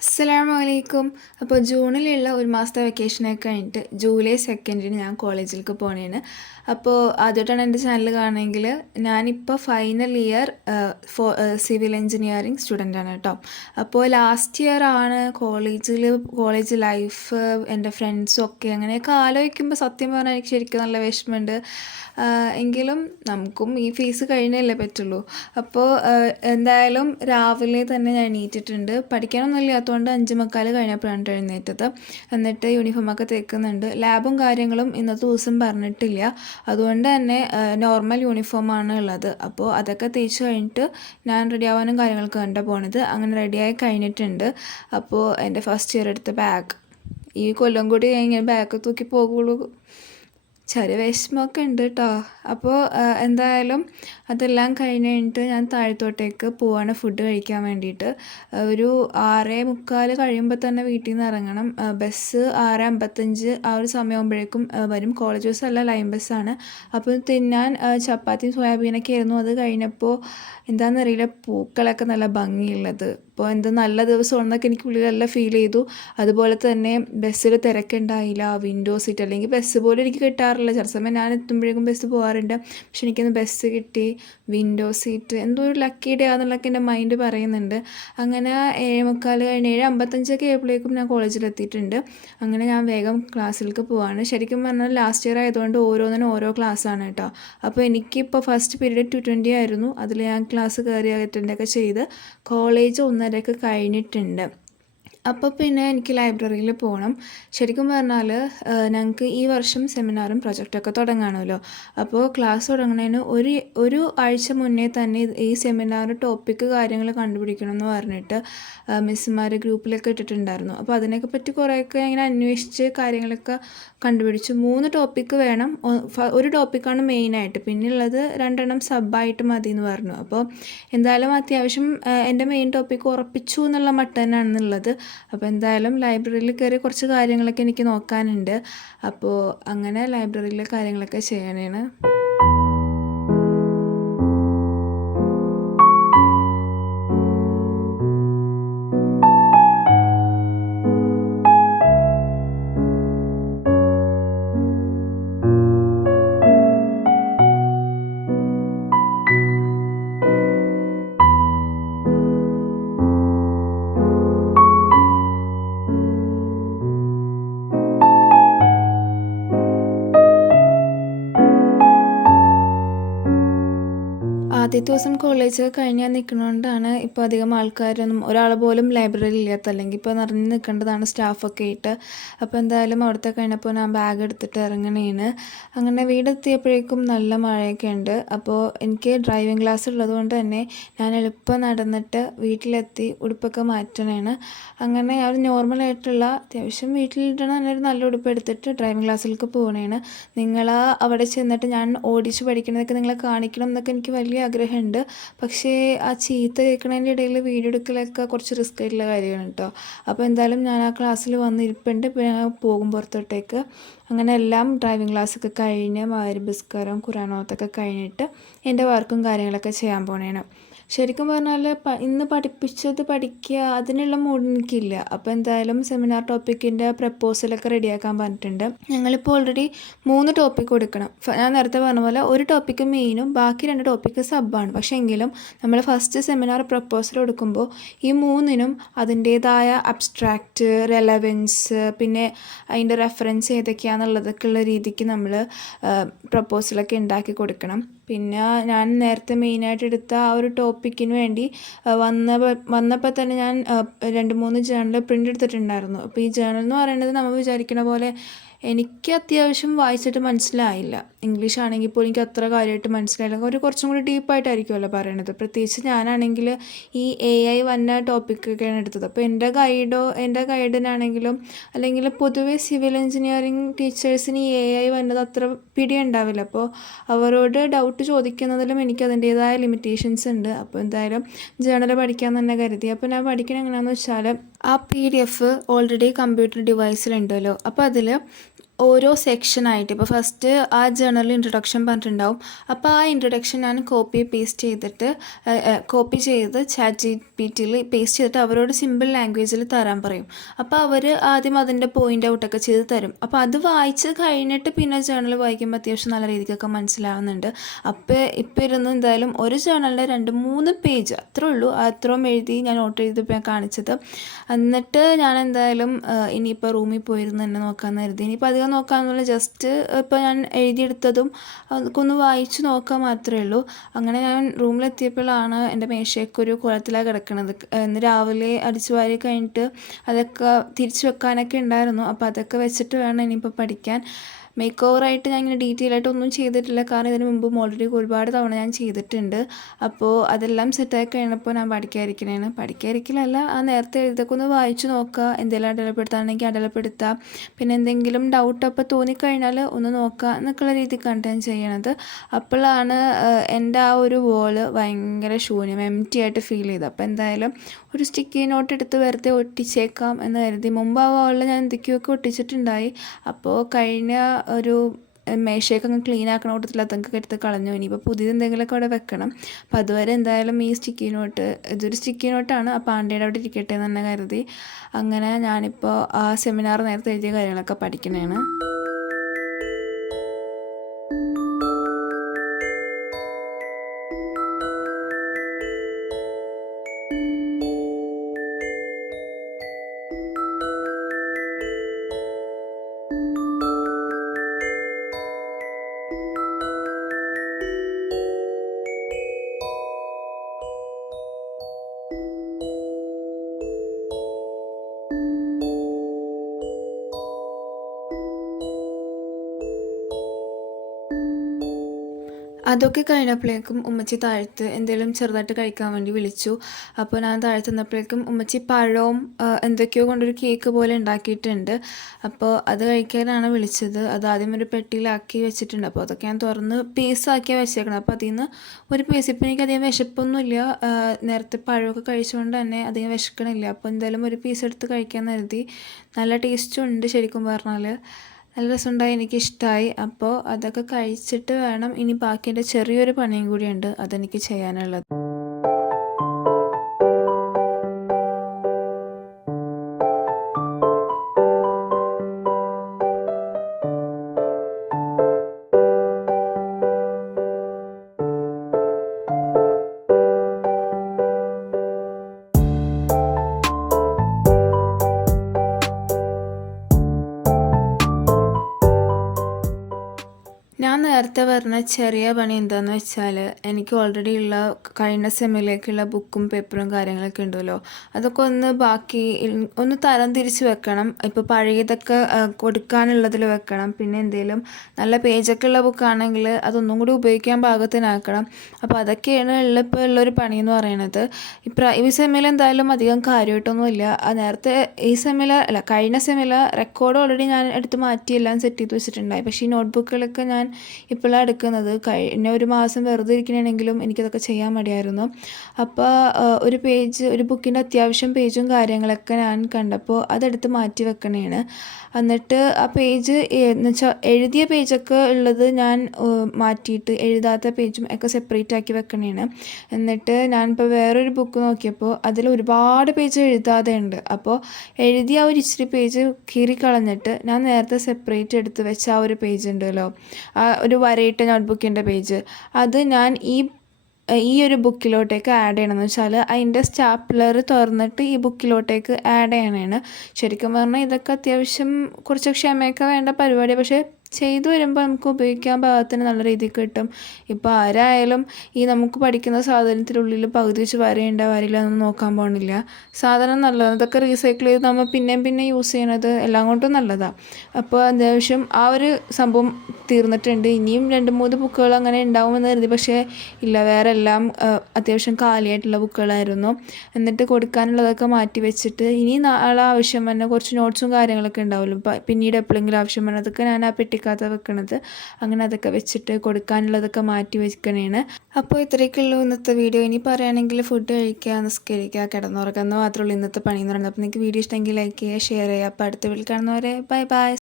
അസ്സലാമലൈക്കും. അപ്പോൾ ജൂണിലുള്ള ഒരു മാസത്തെ വെക്കേഷനൊക്കെ കഴിഞ്ഞിട്ട് ജൂലൈ 2 ഞാൻ കോളേജിലേക്ക് പോണേന്. അപ്പോൾ ആദ്യമായിട്ടാണ് എൻ്റെ ചാനൽ കാണുന്നതെങ്കിൽ ഞാനിപ്പോൾ ഫൈനൽ ഇയർ സിവിൽ എഞ്ചിനീയറിംഗ് സ്റ്റുഡൻ്റാണ് കേട്ടോ. അപ്പോൾ ലാസ്റ്റ് ഇയർ ആണ് കോളേജ് ലൈഫ്, എൻ്റെ ഫ്രണ്ട്സും ഒക്കെ അങ്ങനെയൊക്കെ ആലോചിക്കുമ്പോൾ സത്യം പറഞ്ഞാൽ എനിക്ക് ശരിക്കും നല്ല വിഷമമുണ്ട്. എങ്കിലും നമുക്കും ഈ ഫേസ് കഴിഞ്ഞല്ലേ പറ്റുള്ളൂ. അപ്പോൾ എന്തായാലും രാവിലെ തന്നെ ഞാൻ എണീറ്റിട്ടുണ്ട്. പഠിക്കാനൊന്നും ഇല്ലാത്തതുകൊണ്ട് 5:45 കഴിഞ്ഞപ്പോഴാണ് എഴുന്നേറ്റത്. എന്നിട്ട് യൂണിഫോമൊക്കെ തേക്കുന്നുണ്ട്. ലാബും കാര്യങ്ങളും ഇന്നത്തെ ദിവസം പറഞ്ഞിട്ടില്ല, അതുകൊണ്ട് തന്നെ നോർമൽ യൂണിഫോമാണ് ഉള്ളത്. അപ്പോൾ അതൊക്കെ തേച്ച് കഴിഞ്ഞിട്ട് ഞാൻ റെഡി ആവാനും കാര്യങ്ങളൊക്കെ കണ്ട പോണത്. അങ്ങനെ റെഡിയായി കഴിഞ്ഞിട്ടുണ്ട്. അപ്പോൾ എൻ്റെ ഫസ്റ്റ് ഇയർ എടുത്ത ബാഗ് ഈ കൊല്ലം കൂടി ഞാൻ ഇങ്ങനെ ബാഗ് തൂക്കി പോകുള്ളൂ. ചെറിയ വിഷമമൊക്കെ ഉണ്ട് കേട്ടോ. അപ്പോൾ എന്തായാലും അതെല്ലാം കഴിഞ്ഞിട്ട് ഞാൻ താഴത്തോട്ടേക്ക് പോവാണ് ഫുഡ് കഴിക്കാൻ വേണ്ടിയിട്ട്. ഒരു 6:45 കഴിയുമ്പോൾ തന്നെ വീട്ടിൽ നിന്ന് ഇറങ്ങണം. ബസ് 6:55 ആ ഒരു സമയമാകുമ്പോഴേക്കും വരും. കോളേജ് ബസ്സല്ല, ലൈൻ ബസ്സാണ്. അപ്പോൾ തിന്നാൻ ചപ്പാത്തിയും സോയാബീനൊക്കെ ആയിരുന്നു. അത് കഴിഞ്ഞപ്പോൾ എന്താണെന്നറിയില്ല, പൂക്കളൊക്കെ നല്ല ഭംഗിയുള്ളത്. അപ്പോൾ എന്ത് നല്ല ദിവസമാണെന്നൊക്കെ എനിക്ക് ഉള്ളിലെല്ല ഫീൽ ചെയ്തു. അതുപോലെ തന്നെ ബസ്സിൽ തിരക്കുണ്ടായില്ല. വിൻഡോ സീറ്റ്, അല്ലെങ്കിൽ ബസ് പോലും എനിക്ക് കിട്ടാറില്ല. ചില സമയം ഞാൻ എത്തുമ്പോഴേക്കും ബസ് പോകാറുണ്ട്, പക്ഷെ എനിക്കൊന്ന് ബസ് കിട്ടി. വിൻഡോ സീറ്റ് എന്തോ ഒരു ലക്കി ഡേ ആണെന്നുള്ളതൊക്കെ എൻ്റെ മൈൻഡ് പറയുന്നുണ്ട്. അങ്ങനെ 7:45 കഴിഞ്ഞ് 7:55 ആയപ്പോഴേക്കും ഞാൻ കോളേജിലെത്തിയിട്ടുണ്ട്. അങ്ങനെ ഞാൻ വേഗം ക്ലാസ്സിലേക്ക് പോവാണ്. ശരിക്കും പറഞ്ഞാൽ ലാസ്റ്റ് ഇയർ ആയതുകൊണ്ട് ഓരോന്നിനും ഓരോ ക്ലാസ്സാണ് കേട്ടോ. അപ്പോൾ എനിക്കിപ്പോൾ ഫസ്റ്റ് പീരീഡ് 2:20 ആയിരുന്നു. അതിൽ ഞാൻ ക്ലാസ് കയറി അറ്റൻഡ് ഒക്കെ ചെയ്ത് കോളേജ് 1:30 കഴിഞ്ഞിട്ടുണ്ട്. അപ്പോൾ പിന്നെ എനിക്ക് ലൈബ്രറിയിൽ പോകണം. ശരിക്കും പറഞ്ഞാൽ ഞങ്ങൾക്ക് ഈ വർഷം സെമിനാറും പ്രൊജക്റ്റൊക്കെ തുടങ്ങുകയാണല്ലോ. അപ്പോൾ ക്ലാസ് തുടങ്ങുന്നതിന് ഒരു ആഴ്ച മുന്നേ തന്നെ ഈ സെമിനാർ ടോപ്പിക്ക് കാര്യങ്ങൾ കണ്ടുപിടിക്കണം എന്ന് പറഞ്ഞിട്ട് മിസ്സുമാർ ഗ്രൂപ്പിലൊക്കെ ഇട്ടിട്ടുണ്ടായിരുന്നു. അപ്പോൾ അതിനൊക്കെ പറ്റി കുറേയൊക്കെ ഇങ്ങനെ അന്വേഷിച്ച് കാര്യങ്ങളൊക്കെ കണ്ടുപിടിച്ചു. 3 ടോപ്പിക്ക് വേണം. ഒരു ടോപ്പിക്കാണ് മെയിനായിട്ട്, പിന്നെയുള്ളത് 2 സബ്ബായിട്ട് മതി എന്ന് പറഞ്ഞു. അപ്പോൾ എന്തായാലും അത്യാവശ്യം എൻ്റെ മെയിൻ ടോപ്പിക്ക് ഉറപ്പിച്ചു എന്നുള്ള മട്ട് തന്നെയാണെന്നുള്ളത്. അപ്പോൾ എന്തായാലും ലൈബ്രറിയിൽ കയറി കുറച്ച് കാര്യങ്ങളൊക്കെ എനിക്ക് നോക്കാനുണ്ട്. അപ്പോൾ അങ്ങനെ ലൈബ്രറിയിലെ കാര്യങ്ങളൊക്കെ ചെയ്യണേണ്. ആദ്യത്തെ ദിവസം കോളേജ് കഴിഞ്ഞാൽ നിൽക്കുന്നതുകൊണ്ടാണ് ഇപ്പോൾ അധികം ആൾക്കാരൊന്നും, ഒരാൾ പോലും ലൈബ്രറിയിൽ ഇല്ലാത്ത, അല്ലെങ്കിൽ ഇപ്പോൾ നിറഞ്ഞ് നിൽക്കേണ്ടതാണ് സ്റ്റാഫൊക്കെ ആയിട്ട്. അപ്പോൾ എന്തായാലും അവിടുത്തെ കഴിഞ്ഞപ്പോൾ ഞാൻ ബാഗ് എടുത്തിട്ട് ഇറങ്ങണേന്. അങ്ങനെ വീടെത്തിയപ്പോഴേക്കും നല്ല മഴയൊക്കെ ഉണ്ട്. അപ്പോൾ എനിക്ക് ഡ്രൈവിംഗ് ക്ലാസ് ഉള്ളതുകൊണ്ട് തന്നെ ഞാൻ എളുപ്പം നടന്നിട്ട് വീട്ടിലെത്തി ഉടുപ്പൊക്കെ മാറ്റണേണ്. അങ്ങനെ ഞാൻ നോർമലായിട്ടുള്ള അത്യാവശ്യം വീട്ടിലിടണ ഒരു നല്ല ഉടുപ്പ് എടുത്തിട്ട് ഡ്രൈവിംഗ് ക്ലാസ്സിലേക്ക് പോകണേണ്. അവിടെ ചെന്നിട്ട് ഞാൻ ഓടിച്ച് പഠിക്കണതൊക്കെ നിങ്ങളെ കാണിക്കണം എന്നൊക്കെ എനിക്ക് വലിയ ആഗ്രഹമുണ്ട്. പക്ഷേ ആ ചീത്ത കേൾക്കണതിൻ്റെ ഇടയിൽ വീഡിയോ എടുക്കലൊക്കെ കുറച്ച് റിസ്ക് ആയിട്ടുള്ള കാര്യമാണ് കേട്ടോ. അപ്പോൾ എന്തായാലും ഞാൻ ആ ക്ലാസ്സിൽ വന്നിരിപ്പുണ്ട്. ഇപ്പോൾ ഞാൻ പോകും പുറത്തോട്ടേക്ക്. അങ്ങനെ എല്ലാം ഡ്രൈവിംഗ് ക്ലാസ്സൊക്കെ കഴിഞ്ഞ് മഗ്‌രിബ് ഖുർആനോത്തൊക്കെ കഴിഞ്ഞിട്ട് എൻ്റെ വർക്കും കാര്യങ്ങളൊക്കെ ചെയ്യാൻ പോണേണ്. ശരിക്കും പറഞ്ഞാൽ ഇന്ന് പഠിപ്പിച്ചത് പഠിക്കുക അതിനുള്ള മൂഡ് എനിക്കില്ല. അപ്പോൾ എന്തായാലും സെമിനാർ ടോപ്പിക്കിൻ്റെ പ്രപ്പോസലൊക്കെ റെഡിയാക്കാൻ പറഞ്ഞിട്ടുണ്ട്. ഞങ്ങളിപ്പോൾ ഓൾറെഡി 3 ടോപ്പിക്ക് കൊടുക്കണം. ഞാൻ നേരത്തെ പറഞ്ഞ പോലെ ഒരു ടോപ്പിക്ക് മെയിനും ബാക്കി 2 ടോപ്പിക്ക് സബ്ബാണ്. പക്ഷേ എങ്കിലും നമ്മൾ ഫസ്റ്റ് സെമിനാർ പ്രപ്പോസൽ കൊടുക്കുമ്പോൾ ഈ 3നും അതിൻ്റേതായ അബ്സ്ട്രാക്റ്റ്, റെലവൻസ്, പിന്നെ അതിൻ്റെ റെഫറൻസ് ഏതൊക്കെയാണെന്നുള്ളതൊക്കെ ഉള്ള രീതിക്ക് നമ്മൾ പ്രപ്പോസലൊക്കെ ഉണ്ടാക്കി കൊടുക്കണം. പിന്നെ ഞാൻ നേരത്തെ മെയിനായിട്ട് എടുത്ത ആ ഒരു ടോപ്പിക്കിന് വേണ്ടി വന്നപ്പോൾ തന്നെ ഞാൻ 2-3 ജേണൽ പ്രിൻ്റ് എടുത്തിട്ടുണ്ടായിരുന്നു. അപ്പോൾ ഈ ജേണൽ എന്ന് പറയുന്നത് നമ്മൾ വിചാരിക്കുന്ന പോലെ എനിക്ക് അത്യാവശ്യം വായിച്ചിട്ട് മനസ്സിലായില്ല. ഇംഗ്ലീഷ് ആണെങ്കിൽ പോലും എനിക്ക് അത്ര കാര്യമായിട്ട് മനസ്സിലായില്ല. കുറച്ചും കൂടി ഡീപ്പായിട്ടായിരിക്കുമല്ലോ പറയണത്. പ്രത്യേകിച്ച് ഞാനാണെങ്കിൽ ഈ AI വന്ന ടോപ്പിക്കൊക്കെയാണ് എടുത്തത്. അപ്പോൾ എൻ്റെ ഗൈഡിനാണെങ്കിലും അല്ലെങ്കിൽ പൊതുവെ സിവിൽ എഞ്ചിനീയറിംഗ് ടീച്ചേഴ്സിന് ഈ AI വന്നത് അത്ര പിടിയുണ്ടാവില്ല. അപ്പോൾ അവരോട് ഡൗട്ട് ചോദിക്കുന്നതിലും എനിക്ക് അതിൻ്റേതായ ലിമിറ്റേഷൻസ് ഉണ്ട്. അപ്പോൾ എന്തായാലും ജേണൽ പഠിക്കാൻ തന്നെ കരുതി. അപ്പോൾ ഞാൻ പഠിക്കണത് എങ്ങനെയാണെന്ന് വെച്ചാൽ ആ PDF ഓൾറെഡി കമ്പ്യൂട്ടർ ഡിവൈസിലുണ്ടല്ലോ. അപ്പോൾ അതിൽ ഓരോ സെക്ഷനായിട്ട് ഇപ്പോൾ ഫസ്റ്റ് ആ ജേണലിൽ ഇൻട്രൊഡക്ഷൻ പറഞ്ഞിട്ടുണ്ടാവും. അപ്പോൾ ആ ഇൻട്രൊഡക്ഷൻ ഞാൻ കോപ്പി ചെയ്ത് ChatGPTയിൽ പേസ്റ്റ് ചെയ്തിട്ട് അവരോട് സിമ്പിൾ ലാംഗ്വേജിൽ തരാൻ പറയും. അപ്പോൾ അവർ ആദ്യം അതിൻ്റെ പോയിൻ്റ് ഔട്ടൊക്കെ ചെയ്ത് തരും. അപ്പോൾ അത് വായിച്ച് കഴിഞ്ഞിട്ട് പിന്നെ ജേണൽ വായിക്കുമ്പോൾ അത്യാവശ്യം നല്ല രീതിക്കൊക്കെ മനസ്സിലാവുന്നുണ്ട്. ഇപ്പോൾ ഇരുന്ന് എന്തായാലും ഒരു ജേണലിൻ്റെ 2-3 പേജ് അത്രേ ഉള്ളൂ, അത്രയും എഴുതി ഞാൻ നോട്ട് ചെയ്തപ്പോൾ ഞാൻ കാണിച്ചത്. എന്നിട്ട് ഞാൻ എന്തായാലും ഇനിയിപ്പോൾ റൂമിൽ പോയിരുന്ന് തന്നെ നോക്കാമെന്ന് കരുതി. ഇനിയിപ്പോൾ അധികം നോക്കാമെന്നുള്ള ജസ്റ്റ് ഇപ്പോൾ ഞാൻ എഴുതിയെടുത്തതും അതൊക്കെ ഒന്ന് വായിച്ച് നോക്കാൻ മാത്രമേ ഉള്ളൂ. അങ്ങനെ ഞാൻ റൂമിലെത്തിയപ്പോഴാണ് എൻ്റെ മേശയ്ക്കൊരു കുളത്തിലാണ് കിടക്കുന്നത്. ഇന്ന് രാവിലെ അടിച്ചു വാരി കഴിഞ്ഞിട്ട് അതൊക്കെ തിരിച്ചു വെക്കാനൊക്കെ ഉണ്ടായിരുന്നു. അപ്പോൾ അതൊക്കെ വെച്ചിട്ട് വേണം ഇനിയിപ്പോൾ പഠിക്കാൻ. മേക്ക് ഓവറായിട്ട് ഞാൻ ഇങ്ങനെ ഡീറ്റെയിൽ ആയിട്ട് ഒന്നും ചെയ്തിട്ടില്ല, കാരണം ഇതിന് മുമ്പ് ഓൾറെഡി ഒരുപാട് തവണ ഞാൻ ചെയ്തിട്ടുണ്ട്. അപ്പോൾ അതെല്ലാം സെറ്റായി കഴിഞ്ഞപ്പോൾ ഞാൻ പഠിക്കാതിരിക്കലല്ല, ആ നേരത്തെ ഇതൊക്കെ ഒന്ന് വായിച്ച് നോക്കുക, എന്തെങ്കിലും അടയാളപ്പെടുത്താണെങ്കിൽ അടയാളപ്പെടുത്തുക, പിന്നെ എന്തെങ്കിലും ഡൗട്ട് അപ്പോൾ തോന്നിക്കഴിഞ്ഞാൽ ഒന്ന് നോക്കുക എന്നൊക്കെയുള്ള രീതിക്കാണ് ഞാൻ ചെയ്യണത്. അപ്പോഴാണ് എൻ്റെ ആ ഒരു വോള് ഭയങ്കര ശൂന്യം, എംപ്റ്റി ആയിട്ട് ഫീൽ ചെയ്തത്. അപ്പോൾ എന്തായാലും ഒരു സ്റ്റിക്കി നോട്ട് എടുത്ത് വെറുതെ ഒട്ടിച്ചേക്കാം എന്ന് കരുതി. മുമ്പ് ആ വോളിൽ ഞാൻ എന്തൊക്കെയൊക്കെ ഒട്ടിച്ചിട്ടുണ്ടായി. അപ്പോൾ കഴിഞ്ഞ ഒരു മേശയൊക്കെ അങ്ങ് ക്ലീൻ ആക്കണ കൂട്ടത്തിൽ അതൊക്കെ എടുത്ത് കളഞ്ഞു. ഇനിയിപ്പോൾ പുതിയത് എന്തെങ്കിലുമൊക്കെ അവിടെ വെക്കണം. അപ്പോൾ അതുവരെ എന്തായാലും ഈ സ്റ്റിക്കി നോട്ട്, ഇതൊരു സ്റ്റിക്കി നോട്ടാണ്, അപ്പോൾ ആൻ്റിയുടെ അവിടെ ഇരിക്കട്ടെ എന്ന് തന്നെ കരുതി. അങ്ങനെ ഞാനിപ്പോൾ ആ സെമിനാർ നേരത്തെ എഴുതിയ കാര്യങ്ങളൊക്കെ പഠിക്കണേണ്. അതൊക്കെ കഴിഞ്ഞപ്പോഴേക്കും ഉമ്മച്ചി താഴത്ത് എന്തെങ്കിലും ചെറുതായിട്ട് കഴിക്കാൻ വേണ്ടി വിളിച്ചു. അപ്പോൾ ഞാൻ താഴത്ത് നിന്നപ്പോഴേക്കും ഉമ്മച്ചി പഴവും എന്തൊക്കെയോ കൊണ്ടൊരു കേക്ക് പോലെ ഉണ്ടാക്കിയിട്ടുണ്ട്. അപ്പോൾ അത് കഴിക്കാനാണ് വിളിച്ചത്. അത് ആദ്യം ഒരു പെട്ടിയിലാക്കി വെച്ചിട്ടുണ്ട്. അപ്പോൾ അതൊക്കെ ഞാൻ തുറന്ന് പീസാക്കിയാണ് വെച്ചേക്കണം. അപ്പോൾ അതിൽ നിന്ന് ഒരു പീസ്, ഇപ്പോൾ എനിക്ക് അധികം വിശപ്പൊന്നുമില്ല, നേരത്തെ പഴമൊക്കെ കഴിച്ചുകൊണ്ട് തന്നെ അധികം വിശക്കണില്ല. അപ്പോൾ എന്തായാലും ഒരു പീസ് എടുത്ത് കഴിക്കാമെന്ന് കരുതി. നല്ല ടേസ്റ്റും ഉണ്ട് ശരിക്കും പറഞ്ഞാൽ, നല്ല രസമുണ്ടായി, എനിക്കിഷ്ടമായി. അപ്പോൾ അതൊക്കെ കഴിച്ചിട്ട് വേണം ഇനി ബാക്കി എൻ്റെ ചെറിയൊരു പണിയും കൂടിയുണ്ട് അതെനിക്ക് ചെയ്യാനുള്ളത്. ഞാൻ നേരത്തെ പറഞ്ഞ ചെറിയ പണി എന്താണെന്ന് വെച്ചാൽ, എനിക്ക് ഓൾറെഡി ഉള്ള കഴിഞ്ഞ സെമ്മിലേക്കുള്ള ബുക്കും പേപ്പറും കാര്യങ്ങളൊക്കെ ഉണ്ടല്ലോ, അതൊക്കെ ഒന്ന് തരം തിരിച്ച് വെക്കണം. ഇപ്പോൾ പഴയതൊക്കെ കൊടുക്കാനുള്ളതിൽ വെക്കണം. പിന്നെ എന്തെങ്കിലും നല്ല പേജൊക്കെ ഉള്ള ബുക്കാണെങ്കിൽ അതൊന്നും കൂടി ഉപയോഗിക്കാൻ പാകത്തിനാക്കണം. അപ്പോൾ അതൊക്കെയാണ് ഇപ്പോൾ ഉള്ളൊരു പണിയെന്ന് പറയുന്നത്. ഈ സെമ്മിൽ എന്തായാലും അധികം കാര്യമായിട്ടൊന്നുമില്ല. കഴിഞ്ഞ സെമ്മിൽ റെക്കോർഡ് ഓൾറെഡി ഞാൻ എടുത്ത് മാറ്റി എല്ലാം സെറ്റ് ചെയ്ത് വെച്ചിട്ടുണ്ടായി. പക്ഷേ ഈ നോട്ട്ബുക്കുകളൊക്കെ ഞാൻ ഇപ്പോഴാണ് എടുക്കുന്നത്. കഴിഞ്ഞ ഒരു മാസം വെറുതെ ഇരിക്കണമെങ്കിലും എനിക്കതൊക്കെ ചെയ്യാൻ മടിയായിരുന്നു. അപ്പോൾ ഒരു ബുക്കിൻ്റെ അത്യാവശ്യം പേജും കാര്യങ്ങളൊക്കെ ഞാൻ കണ്ടപ്പോൾ അതെടുത്ത് മാറ്റി വെക്കണേണ്. എന്നിട്ട് ആ പേജ് എന്ന് വെച്ചാൽ എഴുതിയ പേജൊക്കെ ഉള്ളത് ഞാൻ മാറ്റിയിട്ട് എഴുതാത്ത പേജും ഒക്കെ സെപ്പറേറ്റ് ആക്കി വെക്കണേണ്. എന്നിട്ട് ഞാനിപ്പോൾ വേറൊരു ബുക്ക് നോക്കിയപ്പോൾ അതിൽ ഒരുപാട് പേജ് എഴുതാതെ ഉണ്ട്. അപ്പോൾ എഴുതിയ ഒരു ഇച്ചിരി പേജ് കീറിക്കളഞ്ഞിട്ട് ഞാൻ നേരത്തെ സെപ്പറേറ്റ് എടുത്ത് വെച്ച ആ ഒരു പേജ് ഉണ്ടല്ലോ, ആ ഒരു വരയിട്ട നോട്ട്ബുക്കിൻ്റെ പേജ്, അത് ഞാൻ ഈ ഒരു ബുക്കിലോട്ടേക്ക് ആഡ് ചെയ്യണമെന്ന് വെച്ചാൽ അതിൻ്റെ സ്റ്റാപ്ലർ തുറന്നിട്ട് ഈ ബുക്കിലോട്ടേക്ക് ആഡ് ചെയ്യണേണ്. ശരിക്കും പറഞ്ഞാൽ ഇതൊക്കെ അത്യാവശ്യം കുറച്ച് ക്ഷമയൊക്കെ വേണ്ട പരിപാടിയാണ്. പക്ഷേ ചെയ്തു വരുമ്പോൾ നമുക്ക് ഉപയോഗിക്കാൻ പാകത്തിന് നല്ല രീതിക്ക് കിട്ടും. ഇപ്പോൾ ആരായാലും ഈ നമുക്ക് പഠിക്കുന്ന സാധനത്തിനുള്ളിൽ പകുതി വെച്ച് വരേണ്ട വരില്ല എന്നൊന്നും നോക്കാൻ പോകണില്ല. സാധനം നല്ലതാണ്, ഇതൊക്കെ റീസൈക്കിൾ ചെയ്ത് നമ്മൾ പിന്നെ യൂസ് ചെയ്യണത് എല്ലാം കൊണ്ടും നല്ലതാണ്. അപ്പോൾ അത്യാവശ്യം ആ ഒരു സംഭവം തീർന്നിട്ടുണ്ട്. ഇനിയും 2-3 ബുക്കുകൾ അങ്ങനെ ഉണ്ടാവുമെന്ന് കരുതി, പക്ഷേ ഇല്ല, വേറെ എല്ലാം അത്യാവശ്യം കാലിയായിട്ടുള്ള ബുക്കുകളായിരുന്നു. എന്നിട്ട് കൊടുക്കാനുള്ളതൊക്കെ മാറ്റി വെച്ചിട്ട് ഇനി നാളെ ആവശ്യം വന്ന കുറച്ച് നോട്ട്സും കാര്യങ്ങളൊക്കെ ഉണ്ടാവുമല്ലോ, പിന്നീട് എപ്പോഴെങ്കിലും ആവശ്യം വന്ന അതൊക്കെ ഞാൻ ആ പെട്ടിക്കകത്ത് വെക്കണത്. അങ്ങനെ അതൊക്കെ വെച്ചിട്ട് കൊടുക്കാനുള്ളതൊക്കെ മാറ്റി വെക്കണേണ്. അപ്പോൾ ഇത്രയൊക്കെയുള്ളൂ ഇന്നത്തെ വീഡിയോ. ഇനി പറയുകയാണെങ്കിൽ ഫുഡ് കഴിക്കുക, നിസ്കരിക്കുക, കിടന്നുറക്കുക എന്ന് മാത്രമേ ഉള്ളൂ ഇന്നത്തെ പണി എന്ന് പറയുന്നത്. അപ്പോൾ നിങ്ങൾക്ക് വീഡിയോ ഇഷ്ടമെങ്കിൽ ലൈക്ക് ചെയ്യുക, ഷെയർ ചെയ്യുക. അപ്പോൾ അടുത്ത വീട്ടിൽ കാണുന്നവരെ ബൈ ബൈ.